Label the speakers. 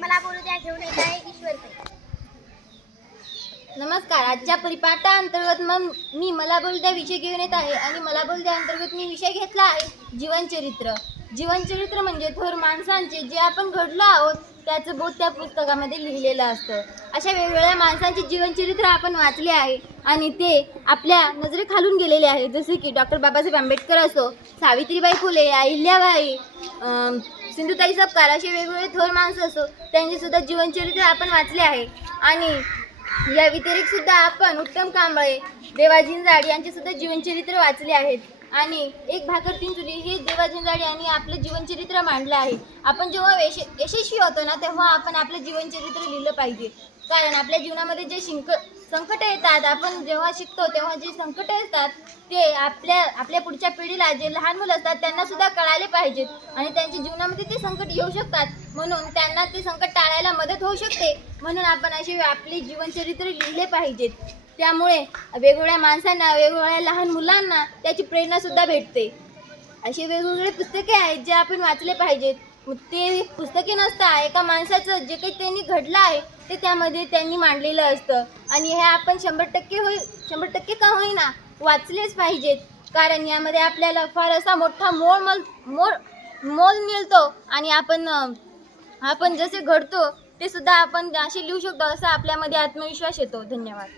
Speaker 1: मला बोलू द्या घेऊन येत आहे ईश्वर
Speaker 2: नमस्कार आजच्या परिपाठाअंतर्गत मग मी मला बोलू द्या विषय घेऊन येत आहे आणि मला बोलू द्या अंतर्गत मी विषय घेतला आहे जीवनचरित्र. जीवनचरित्र म्हणजे थोर माणसांचे जे आपण घडलो आहोत त्याचं बोध त्या पुस्तकामध्ये लिहिलेलं असतं. अशा वेगवेगळ्या माणसांचे जीवनचरित्र आपण वाचले आहे आणि ते आपल्या नजरेखालून गेलेले आहे. जसे की डॉक्टर बाबासाहेब आंबेडकर असो सावित्रीबाई फुले अहिल्याबाई सिंधुताई सपकाळ असे वेगवेगळे थोर माणसं असो त्यांचे सुद्धा जीवनचरित्र आपण वाचले आहे. आणि या व्यतिरिक्त सुद्धा आपण उत्तम कांबळे देवाजीन जाड यांचे सुद्धा जीवनचरित्र वाचले आहेत. आणि एक भाकर तीन चुली हे देवाजीन जाड यांनी आपलं जीवनचरित्र मांडलं आहे. आपण जेव्हा यश यशस्वी होतो ना तेव्हा आपण आपलं जीवनचरित्र लिहिलं पाहिजे. कारण आपल्या जीवनामध्ये जे शिंक संकट येतात आपण जेव्हा शिकतो तेव्हा जे संकट येतात ते आपल्या आपल्या पुढच्या पिढीला जे लहान मुलं असतात त्यांना सुद्धा कळाले पाहिजेत. आणि त्यांच्या जीवनामध्ये ते संकट येऊ शकतात. म्हणून त्यांना ते संकट टाळायला मदत होऊ शकते. म्हणून आपण असे आपले जीवनचरित्र लिहिले पाहिजेत. त्यामुळे वेगवेगळ्या माणसांना वेगवेगळ्या लहान मुलांना त्याची प्रेरणा सुद्धा भेटते. असे वेगवेगळे पुस्तके आहेत जे आपण वाचले पाहिजेत. ते पुस्तके नसता एका माणसाचं जे काही त्यांनी घडलं आहे ते त्यामध्ये त्यांनी मांडलेलं असतं. आणि हे आपण शंभर टक्के होई शंभर टक्के का होईना वाचलेच पाहिजेत. कारण यामध्ये आपल्याला फार असा मोठा मोल मल मोल मोल मिळतो. आणि आपण आपण जसे घडतो ते सुद्धा आपण असे लिहू शकतो असा आपल्यामध्ये आत्मविश्वास येतो. धन्यवाद.